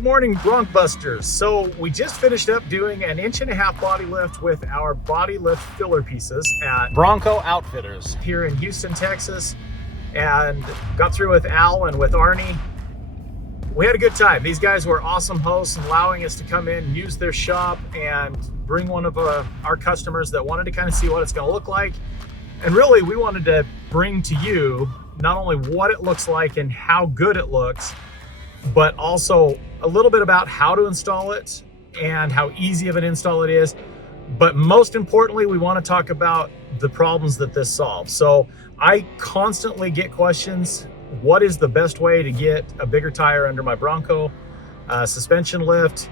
Good morning, BroncBusters. So we just finished up doing an 1.5 inch body lift with our body lift filler pieces at Bronco Outfitters here in Houston, Texas, and got through with Al and with Arnie. We had a good time. These guys were awesome hosts, allowing us to come in, use their shop, and bring one of our customers that wanted to kind of see what it's going to look like. And really, we wanted to bring to you not only what it looks like and how good it looks, but also a little bit about how to install it and how easy of an install it is. But most importantly, we want to talk about the problems that this solves. So I constantly get questions: what is the best way to get a bigger tire under my Bronco? Suspension lift,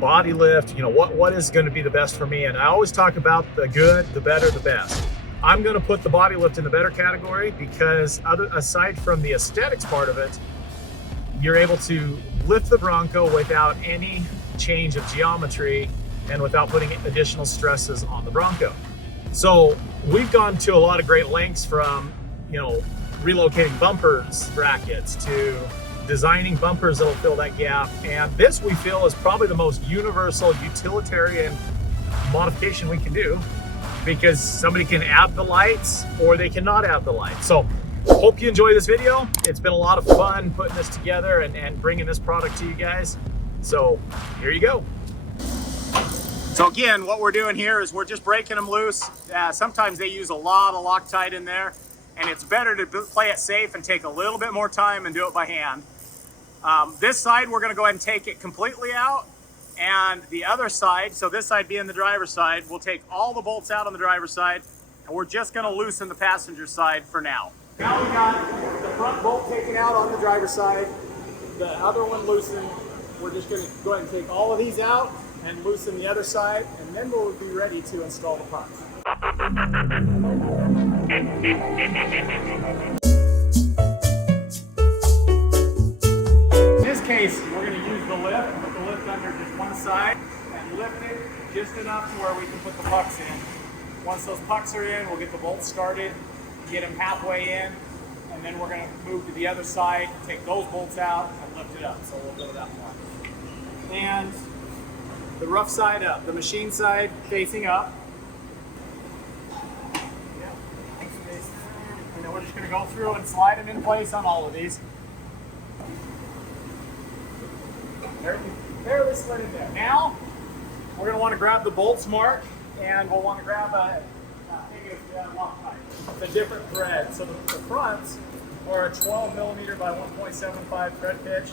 body lift, what is going to be the best for me? And I always talk about the good, the better, the best. I'm going to put the body lift in the better category because aside from the aesthetics part of it, you're able to lift the Bronco without any change of geometry and without putting additional stresses on the Bronco. So we've gone to a lot of great lengths, from relocating bumpers, brackets, to designing bumpers that'll fill that gap. And this, we feel, is probably the most universal utilitarian modification we can do, because somebody can add the lights or they cannot add the lights. So hope you enjoy this video. It's been a lot of fun putting this together and bringing this product to you guys. So here you go. So again, what we're doing here is we're just breaking them loose. Sometimes they use a lot of Loctite in there, and it's better to play it safe and take a little bit more time and do it by hand. This side, we're gonna go ahead and take it completely out. And the other side, so this side being the driver's side, we'll take all the bolts out on the driver's side, and we're just gonna loosen the passenger side for now. Now we got the front bolt taken out on the driver's side, the other one loosened. We're just gonna go ahead and take all of these out and loosen the other side, and then we'll be ready to install the parts. In this case, we're gonna use the lift, put the lift under just one side and lift it just enough to where we can put the pucks in. Once those pucks are in, we'll get the bolts started, get them halfway in, and then we're gonna move to the other side, take those bolts out and lift it up. So we'll go to that one. And the rough side up, the machine side facing up. And then we're just gonna go through and slide them in place on all of these. Barely slid in there. Now, we're going to want to grab the bolts mark, and we'll want to grab a thing of Loctite. It's a different thread. So the fronts are a 12 millimeter by 1.75 thread pitch.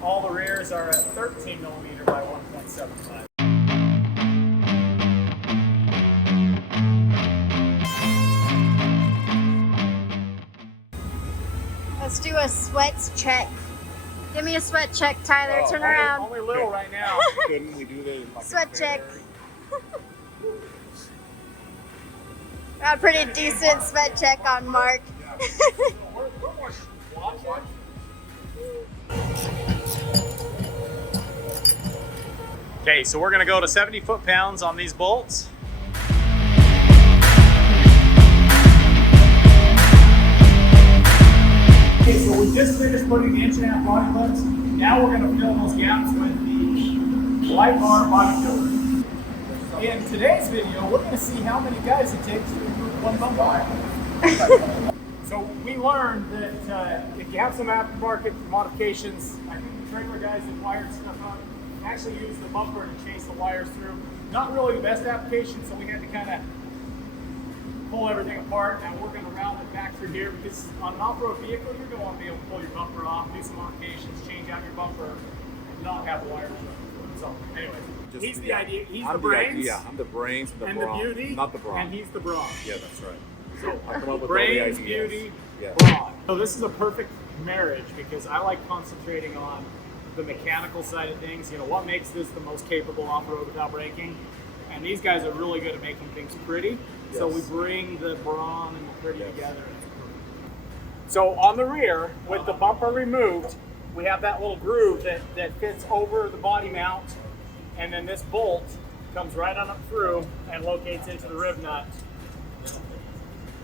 All the rears are a 13 millimeter by 1.75. Let's do a sweats check. Give me a sweat check, Tyler. Turn around. Only little right now. Couldn't we do the Sweat check. Got a pretty decent sweat check on Mark. Okay, so we're gonna go to 70 foot-pounds on these bolts. Okay, so we just finished putting the 1.5 inch body lifts. Now we're gonna fill those gaps with the light bar body filler. In today's video, we're gonna see how many guys it takes to remove one bump wire. So we learned that if you have some aftermarket modifications, I think the trailer guys that wired stuff up actually use the bumper to chase the wires through. Not really the best application, so we had to kind of pull everything apart, and we're going to round it back through here, because on an off-road vehicle, you're going to want to be able to pull your bumper off, do some modifications, change out your bumper, and not have the wires running. So anyway, he's the idea. He's the brains. Yeah, I'm the brains and the beauty, not the brawn. and he's the brawn. Yeah, that's right. So I come up with brains, all the ideas. beauty, Yeah. brawn. So this is a perfect marriage, because I like concentrating on the mechanical side of things. What makes this the most capable off-road without braking? And these guys are really good at making things pretty. Yes. So we bring the brawn and the pretty together. So on the rear, with the bumper removed, we have that little groove that fits over the body mount, and then this bolt comes right on up through and locates into the rib nut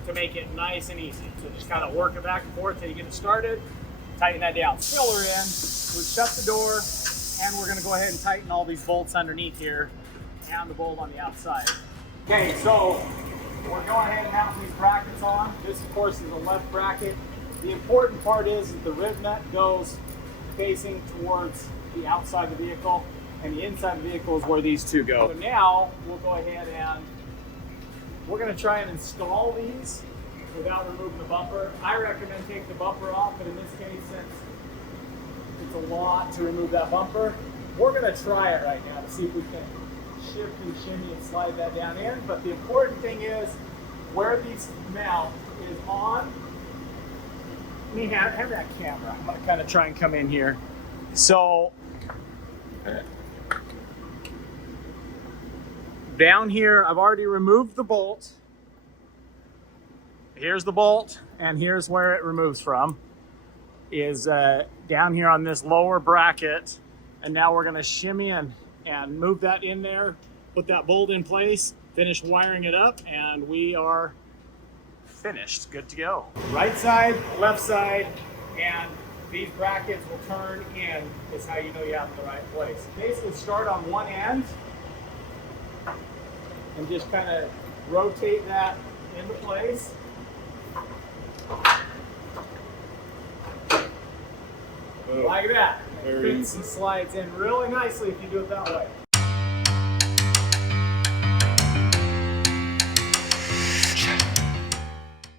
to make it nice and easy. So just kind of work it back and forth till you get it started, tighten that down. Filler in, we've shut the door, and we're gonna go ahead and tighten all these bolts underneath here and the bolt on the outside. Okay, so we're going ahead and have these brackets on. This, of course, is a left bracket. The important part is that the rib nut goes facing towards the outside of the vehicle, and the inside of the vehicle is where these two go. So now we'll go ahead and we're going to try and install these without removing the bumper. I recommend take the bumper off, but in this case, since it's a lot to remove that bumper, we're going to try it right now to see if we can shift and shimmy and slide that down in. But the important thing is where these mount is on. Let me have that camera. I'm going to kind of try and come in here. So down here, I've already removed the bolt. Here's the bolt, and here's where it removes from, is down here on this lower bracket. And now we're gonna shimmy and move that in there, put that bolt in place, finish wiring it up, and we are finished, good to go. Right side, left side, and these brackets will turn in, is how you know you have it in the right place. Basically start on one end and just kind of rotate that into place. Boom. Like that. Very It fits and slides in really nicely if you do it that way.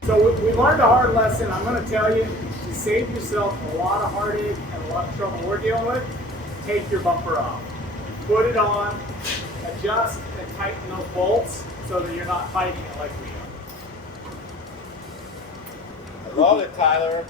So we learned a hard lesson. I'm going to tell you, to save yourself a lot of heartache and a lot of trouble we're dealing with, take your bumper off. Put it on, adjust and tighten those bolts so that you're not fighting it like we are. I love it, Tyler.